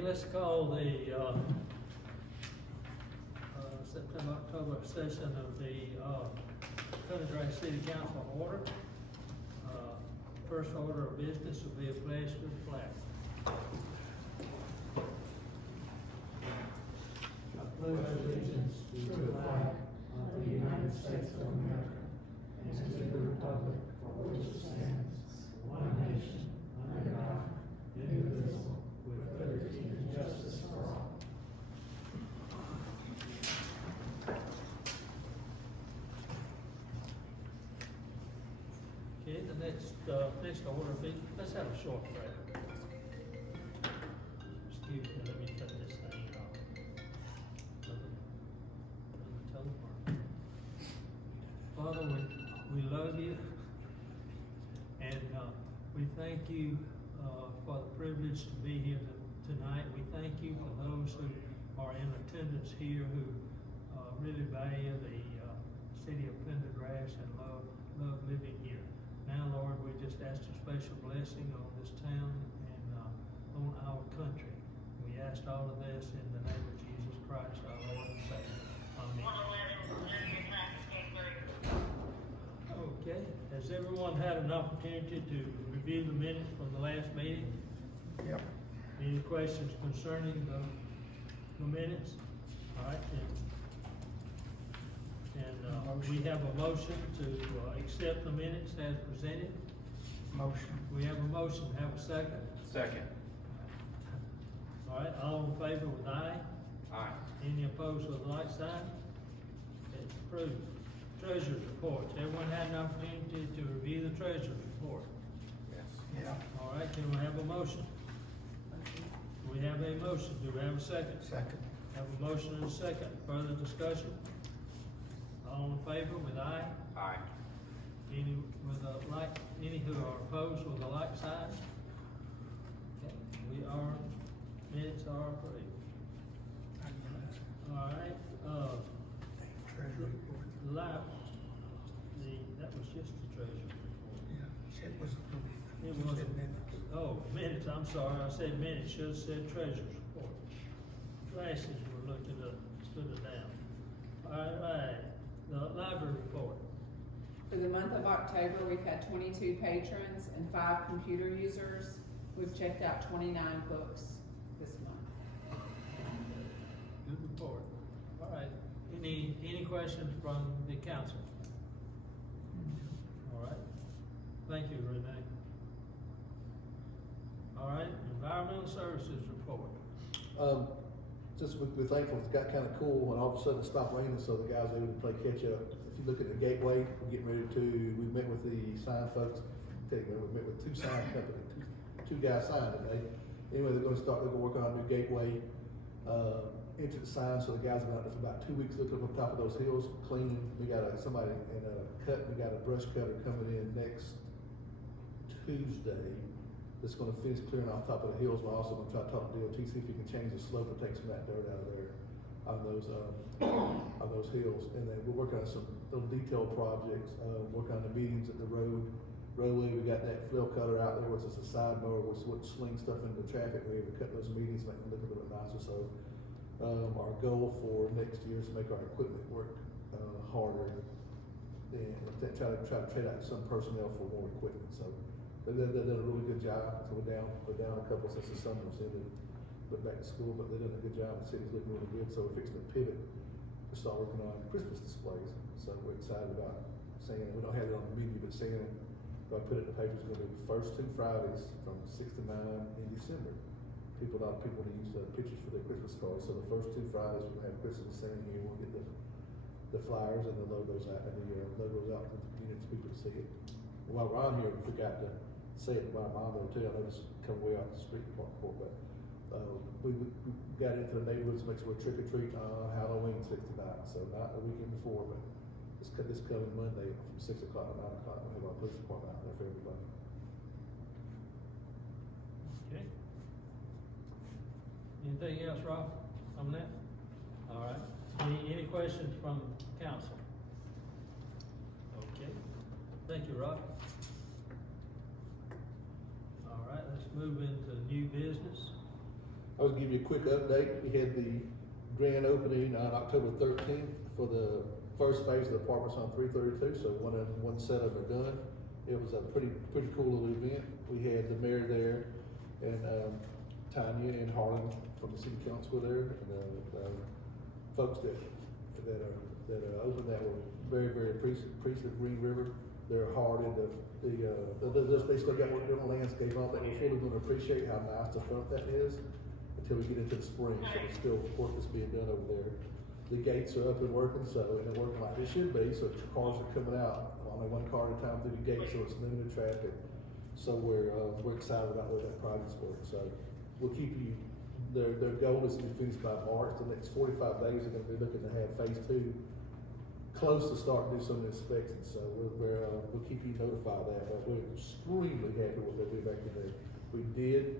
Okay, let's call the, September, October session of the, Pendergrass City Council order. First order of business will be a pledge to the flag. I pledge allegiance to the flag of the United States of America and to the republic for which it stands, one nation, under God, indivisible, with liberty and justice for all. Okay, the next order will be, let's have a short prayer. Excuse me, let me cut this thing off. Father, we love you, and we thank you for the privilege to be here tonight. We thank you for those who are in attendance here who really value the city of Pendergrass and love living here. Now, Lord, we just ask a special blessing on this town and on our country. We ask all of this in the name of Jesus Christ, our Lord and Savior. Amen. Okay, has everyone had an opportunity to review the minutes from the last meeting? Yep. Any questions concerning the minutes? All right, and we have a motion to accept the minutes as presented. Motion. We have a motion, have a second? Second. All right, all in favor with aye? Aye. Any opposed with like sign? It's approved. Treasurer's reports. Everyone had an opportunity to review the treasurer's report. Yes. Yeah. All right, can we have a motion? We have a motion. Do we have a second? Second. Have a motion and a second. Further discussion? All in favor with aye? Aye. Any with a like, any who are opposed with a like sign? Okay, minutes are approved. All right, Treasury report. that was just the treasurer's report. Yeah, it was approved. It wasn't, minutes, I'm sorry, I said minutes, should have said treasurer's report. Glasses were looking up, stood it down. All right, the library report. For the month of October, we've had 22 patrons and 5 computer users. We've checked out 29 books this month. Good report. All right, any questions from the council? All right, thank you, Renee. All right, environmental services report. Just we're thankful it got kind of cool when all of a sudden it stopped raining, so the guys were able to play catch up. If you look at the gateway, we're getting ready we met with the sign folks. We met with two sign companies, two guys signed today. Anyway, they're gonna work on a new gateway, entrance sign, so the guys have been out there for about 2 weeks looking up on top of those hills, cleaning. We got somebody in a cut, we got a brush cutter coming in next Tuesday. That's gonna finish clearing off top of the hills. We're also gonna try to talk to DOT, see if we can change the slope and take some of that dirt out of there on those hills. And then we're working on some little detail projects, working on the medians at the roadway. We got that flail cutter out there, which is a side mower, which sling stuff into the traffic. We're able to cut those medians, make them look a little bit nicer. So, our goal for next year is to make our equipment work, harder and try to trade out some personnel for more equipment. So, they've done a really good job. So we're down a couple since the summer was ended, went back to school, but they've done a good job. The city's looking really good. So we're fixing to pivot to start working on Christmas displays. So we're excited about seeing it. We don't have it on the media, but seeing it. I put it in the papers. It's going to be the first 2 Fridays from 6 to 9 in December. A lot of people want to use pictures for their Christmas cards. So the first 2 Fridays we're going to have Christmas scene here. We'll get the flyers and the logos out, and the logos out to the community so people to see it. While we're on here, we forgot to say it to my mom there too. I know this is coming way off the street report, but we got into the neighborhoods, makes sure trick or treat on Halloween 6 to 9. So not the weekend before, but this coming Monday from 6 o'clock to 9 o'clock. We'll have our police department out there for everybody. Okay. Anything else, Rob, on that? All right. Any questions from council? Okay. Thank you, Rob. All right, let's move into new business. I was give you a quick update. We had the grand opening on October 13th for the first phase of the apartments on 332, so one set of them are done. It was a pretty cool little event. We had the mayor there, and Tanya and Harlan from the city council were there, and folks that opened that were very appreciative of Green River. They're hard in they still got work doing on landscape on that. We're fully going to appreciate how nice the front that is until we get into the spring. So there's still work that's being done over there. The gates are up and working, and they're working like they should be. So cars are coming out only one car at a time through the gate, so it's limited traffic. So we're excited about where that project's going. So we'll keep you. Their goal is to be finished by March. The next 45 days are going to be looking to have phase 2 close to start to do some inspections. So we'll keep you notified of that. We're extremely happy with what they do back in there. We did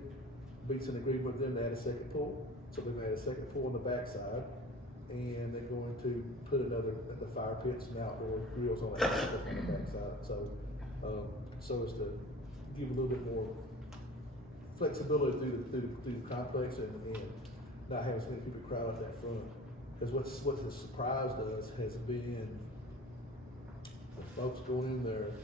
reach an agreement with them to add a second pool. So they're going to add a second pool on the backside, and they're going to put another at the fire pits and outdoor grills on that on the backside. So as to give a little bit more flexibility through the complex and not having so many people crowd out that front. Because what's surprised us has been the folks going in there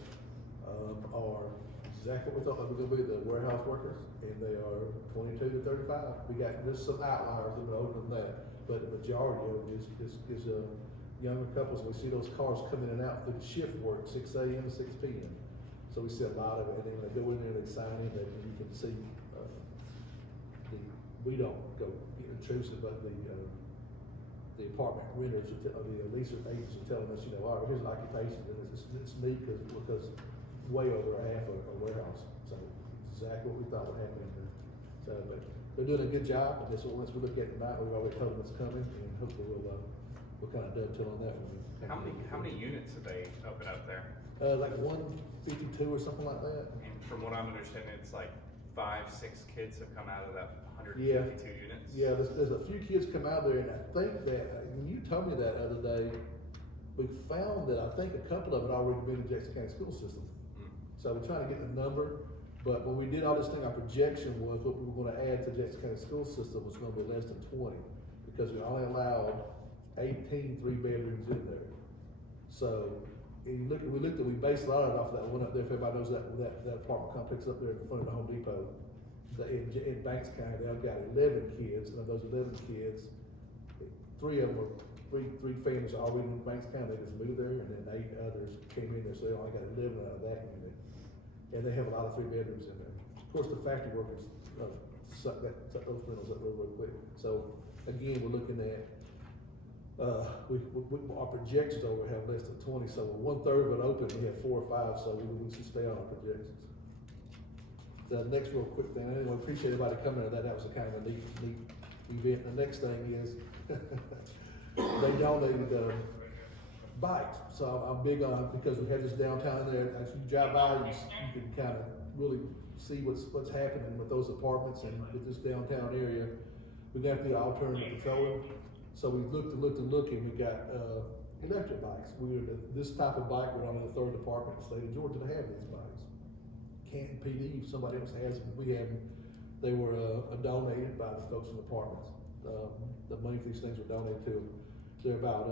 are exactly what we thought they were going to be, the warehouse workers, and they are 22 to 35. We got just some outliers that are older than that, but the majority of it is younger couples. We see those cars coming in and out through the shift work, 6 a.m. to 6 p.m. So we see a lot of it, and then when they go in there and they sign in, you can see we don't go get intrusive, but the apartment renters, the leaser agents are telling us, all right, here's an occupation, and it's neat because way over half a warehouse. So exactly what we thought would happen there. So, but they're doing a good job, and this ordinance we look at tonight, we've already told them it's coming, and hopefully we'll kind of dovetail on that one. How many units did they open up there? Like 152 or something like that. And from what I'm understanding, it's like 5-6 kids have come out of that 152 units. Yeah, there's a few kids come out there, and I think that when you told me that other day, we found that I think a couple of it already been in the Jackson County school system. So we're trying to get the number, but when we did all this thing, our projection was what we were going to add to the Jackson County school system was going to be less than 20, because we only allowed 18 3-bedrooms in there. So we based a lot of it off of that one up there. If everybody knows that apartment complex up there in front of the Home Depot, in Banks County, they've got 11 kids, and of those 11 kids, 3 of them were three families already in Banks County. They just moved there, and then 8 others came in there, so they only got 11 out of that unit. And they have a lot of 3 bedrooms in there. Of course, the factory workers suck those rentals up real quick. So again, we're looking at our projections over have less than 20. So with 1/3 of it open, we have 4 or 5. So we should stay on our projections. The next real quick thing, I appreciate everybody coming to that. That was a kind of a neat event. The next thing is they donated bikes. So I'm big on, because we have this downtown there. As you drive by, you can kind of really see what's happening with those apartments and with this downtown area. We got the alternative patrolling. So we looked, and we got electric bikes. This type of bike, we're only the 3rd department in the state of Georgia to have these bikes. Canton PD, if somebody else has them, we have them. They were donated by the folks in the apartments. The money for these things were donated to them. They're about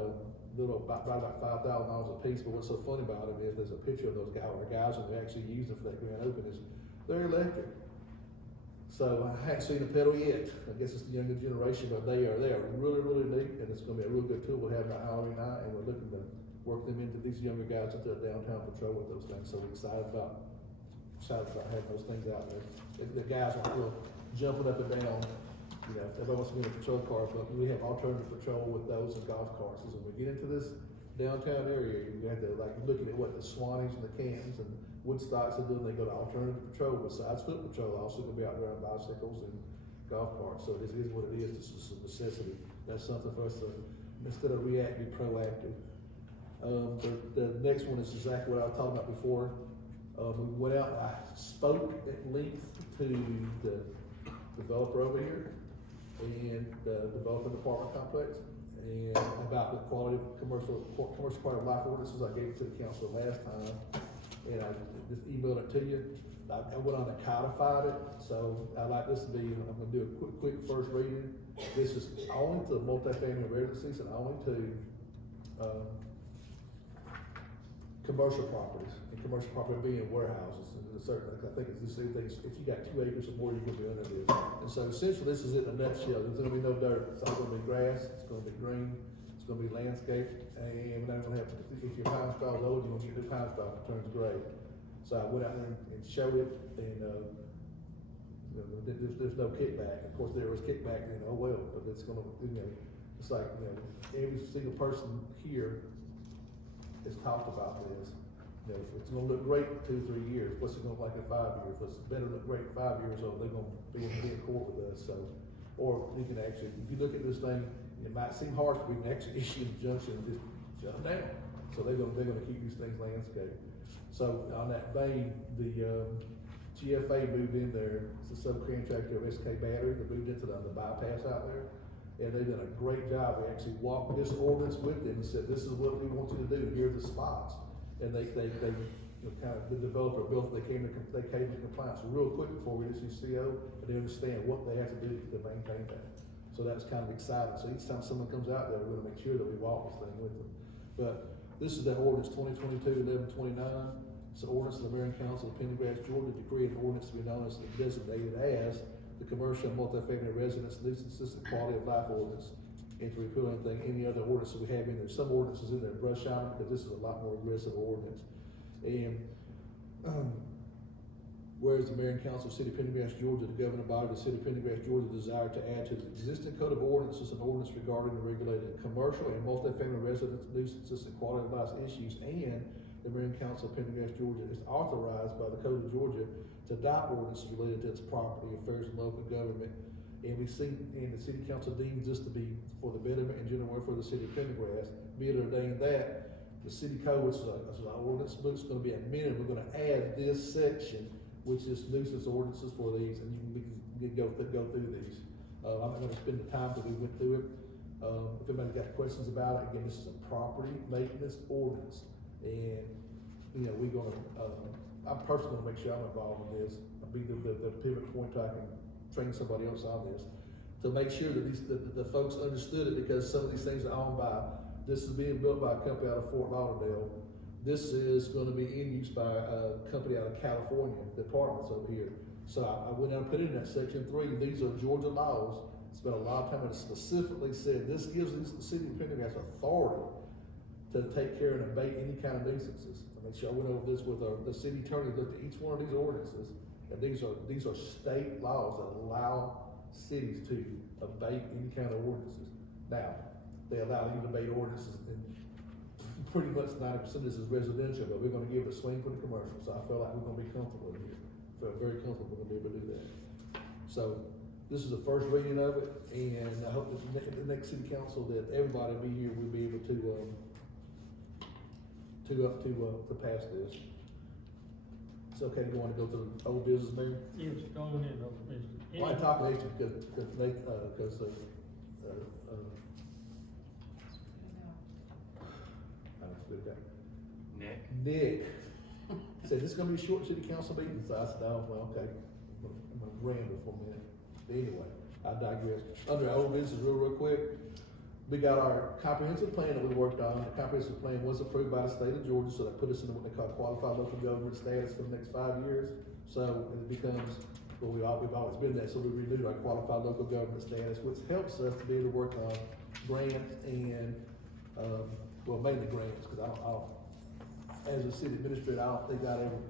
$5,000 a piece. But what's so funny about them is there's a picture of those guys, and they're actually using for that grand opening. They're electric. So I haven't seen a pedal yet. I guess it's the younger generation, but they are really neat, and it's going to be a real good tool. We'll have them Halloween night, and we're looking to work them into these younger guys into a downtown patrol with those things. So we're excited about having those things out there. The guys are still jumping up and down. Everybody wants to be in a patrol car, but we have alternative patrol with those and golf carts. So when we get into this downtown area, you have to looking at what the Swannies and the Cantons and Woodstocks are doing. They go to alternative patrol besides foot patrol. Also going to be out there on bicycles and golf carts. So this is what it is. This is a necessity. That's something for us to, instead of reactive, proactive. The next one is exactly what I was talking about before. We went out, I spoke at length to the developer over here and the development apartment complex, and about the quality of commercial quality of life ordinances. I gave it to the council last time, and I just emailed it to you. I went on and codified it, so I like this to be, I'm gonna do a quick first reading. This is only to multifamily residencies and only to, commercial properties, and commercial property being warehouses, and there's certain, I think it's the same things, if you got 2 acres or more, you're gonna be under this. And so essentially, this is it in a nutshell, there's gonna be no dirt, it's all gonna be grass, it's gonna be green, it's gonna be landscape, and we're not gonna have, if your pine straw is old, you're gonna get new pine straw if it turns gray. So I went out there and showed it, and, there's no kickback, of course, there was kickback, and oh well, but it's gonna, it's like, every single person here has talked about this. It's gonna look great in 2-3 years, what's it gonna look like in 5 years? What's better look great in 5 years, or they're gonna be in court with us, so. Or you can actually, if you look at this thing, it might seem harsh, but we can actually issue an injunction and just shut them down. So they're gonna keep these things landscaped. So on that vein, the, GFA moved in there, it's a subcontractor of SK Battery, that moved into the bypass out there. And they've done a great job. We actually walked this ordinance with them and said, this is what we want you to do, here are the spots. And they the developer built, they came to compliance real quick before we issue CO, and they understand what they have to do to maintain that. So that's kind of exciting. So each time someone comes out there, we're gonna make sure that we walk this thing with them. But this is that ordinance 2022-1129. It's an ordinance of the Mayor and Council of Pendergrass, Georgia, to create an ordinance to be known as, designated as, the commercial and multifamily residence nuisance and quality of life ordinance, and to repeal any other ordinance that we have in there. Some ordinances in there brush on it, but this is a lot more aggressive ordinance. And, whereas the Mayor and Council of the City of Pendergrass, Georgia, the governing body of the City of Pendergrass, Georgia, desire to add to the existing code of ordinances an ordinance regarding the regulated commercial and multifamily residence nuisances and quality of life issues, and the Mayor and Council of Pendergrass, Georgia is authorized by the Code of Georgia to adopt ordinances related to its property affairs and local government. And the City Council deems this to be for the betterment and general welfare of the City of Pendergrass. Be it ordained that the city code, which is our ordinance book, is going to be amended. We're going to add this section, which is nuisance ordinances for these, and we can go through these. I'm not going to spend the time that we went through it. If anybody's got questions about it, again, this is a property maintenance ordinance. And, we're gonna, I'm personally gonna make sure I'm involved in this. I'll be the pivot point so I can train somebody else on this. To make sure that the folks understood it, because some of these things are owned by, this is being built by a company out of Fort Lauderdale. This is gonna be in use by a company out of California, the apartments over here. So I went down and put it in that section 3, these are Georgia laws. Spent a lot of time, and it specifically said, this gives the City of Pendergrass authority to take care and abate any kind of nuisances. I make sure I went over this with the city attorney, looked at each one of these ordinances, and these are state laws that allow cities to abate any kind of ordinances. Now, they allow you to abate ordinances, and pretty much 90% of this is residential, but we're gonna give it a swing for the commercial, so I feel like we're gonna be comfortable here. Feel very comfortable to be able to do that. So, this is the first reading of it, and I hope that the next city council, that everybody will be here, will be able to pass this. It's okay to go on and go to the old business, Mayor? Yes, go on in, over business. Why top of because Nick said, this is gonna be a short city council meeting, so I said, oh, well, okay, I'm gonna ramble for a minute. But anyway, I digress. Under old business, real quick, we got our comprehensive plan that we worked on. The comprehensive plan was approved by the state of Georgia, so that put us in what they call qualified local government status for the next 5 years. So it becomes, well, we've always been there, so we renewed our qualified local government status, which helps us to be able to work on grants and, well, mainly grants, because I don't, as a city administrator, I don't think I'd ever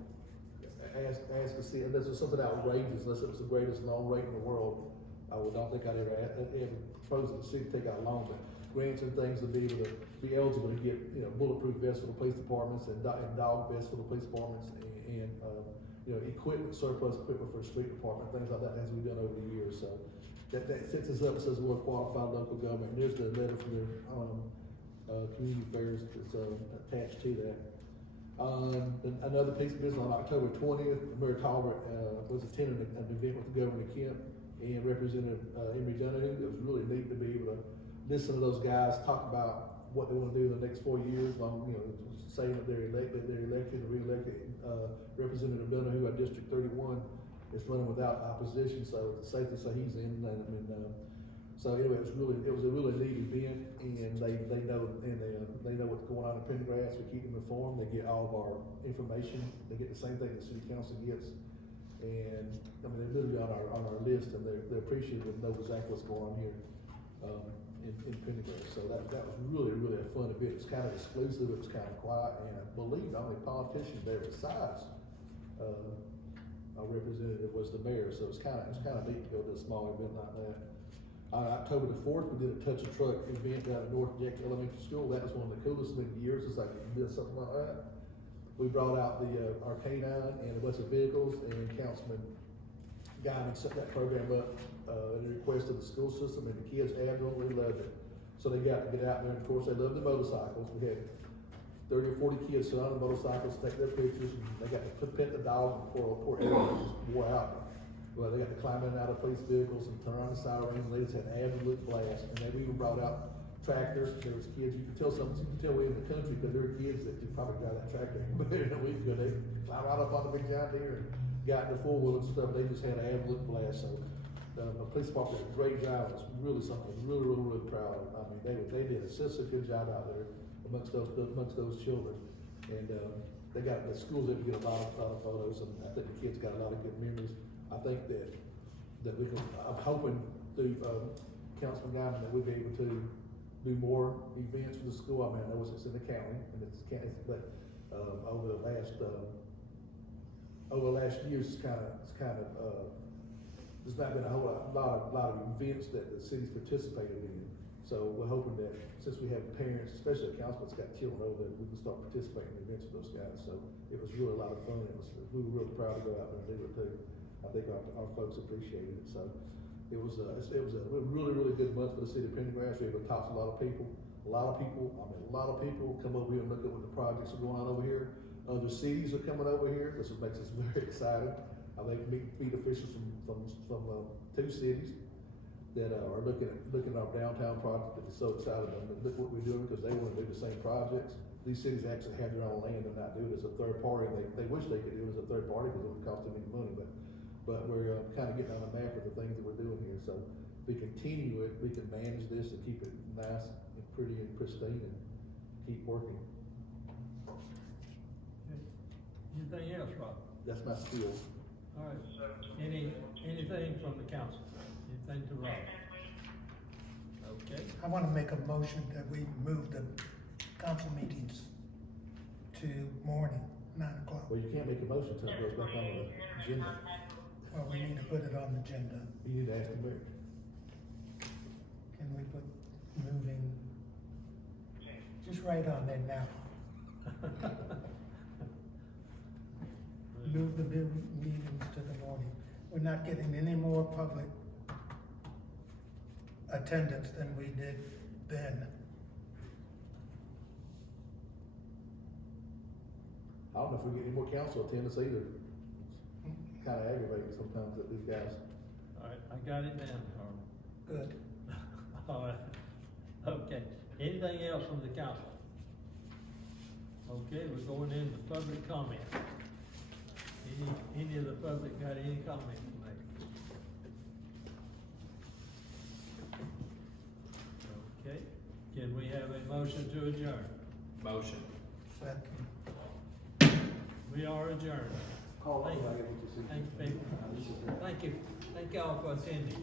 ask to see, unless it's something outrageous, unless it was the greatest loan rate in the world, I don't think I'd ever propose the city to take out a loan, but grants and things to be able to be eligible to get, bulletproof vests for the police departments and dog vests for the police departments and equipment, surplus equipment for the street department, things like that, as we've done over the years. So that sets us up, says we're a qualified local government. And there's the letter from the community affairs that's attached to that. Another piece of business on October 20th, Mayor Talbot was attending an event with the Governor Kemp and Representative Emery Donahue. It was really neat to be able to listen to those guys talk about what they wanna do in the next 4 years, long, you know, saying that they're elected and re-elected. Representative Dunner, who our District 31 is running without opposition, so it's safe to say he's in, so anyway, it was a really neat event, and they know what's going on in Pendergrass. We keep them informed. They get all of our information. They get the same thing the city council gets, and I mean they're literally on our list, and they're appreciative and know exactly what's going on here in Pendergrass. So that was really a fun event. It's kind of exclusive. It was kind of quiet, and I believe the only politician there besides our representative was the mayor. So it's kind of neat to go to a small event like that. On October the 4th, we did a touch a truck event down at North Jackson Elementary School. That was one of the coolest in years. It's like we did something like that. We brought out our K9 and a bunch of vehicles, and Councilman Guy set that program up at the request of the school system, and the kids absolutely loved it. So they got to get out there, and of course they loved the motorcycles. We had 30 or 40 kids sit on the motorcycles, take their pictures, and they got to pet the dog, and poor everyone just wore out. Well, they got to climb in and out of police vehicles and turn on the sirens, and they just had an absolute blast. And they even brought out tractors. There was kids, you could tell we're in the country because there were kids that could probably drive that tractor better than we could. They climbed right up on the big John Deere and got in the four-wheel and stuff. They just had an absolute blast. So the police department did a great job. It's really something I was really proud of. I mean, they did such a good job out there amongst those children. And they got the schools able to get a lot of photos, and I think the kids got a lot of good memories. I think that we can, I'm hoping through Councilman Guyman that we'll be able to do more events for the school. I mean, I know it's in the county, and but over the last year, it's kind of there's not been a whole lot of events that the city's participated in. So we're hoping that since we have parents, especially council that's got children over there, we can start participating in events with those guys. So it was really a lot of fun. We were really proud to go out there and do it too. I think our folks appreciated it. So it was a really good month for the city of Pendergrass. We were able to talk to a lot of people. A lot of people come over here and look at what the projects are going on over here. Other cities are coming over here, which makes us very excited. I think meet officials from 2 cities that are looking at our downtown project, that is so excited about it. Look what we're doing, because they want to do the same projects. These cities actually have their own land and not do it as a third party. And they wish they could do it as a third party because it would cost them any money, but we're kind of getting on the map of the things that we're doing here. So if we continue it, we can manage this and keep it nice and pretty and pristine and keep working. Anything else, Rob? That's my spiel. All right, anything from the council? Anything to Rob? Okay, I want to make a motion that we move the council meetings to morning, 9 o'clock. Well, you can't make a motion until it goes back on the agenda. Well, we need to put it on the agenda. You need to ask the mayor. Can we put moving, just right on there now. Move the meetings to the morning. We're not getting any more public attendance than we did then. I don't know if we get any more council attendance either. Kind of aggravating sometimes that these guys. all right, I got it down, Carl. Good. All right, okay, anything else from the council? Okay, we're going into public comment. Any of the public got any comment to make? Okay, can we have a motion to adjourn? Motion. Second. We are adjourned. Call Thank you. everybody, what you see. Thank you, people. Thank you all for attending.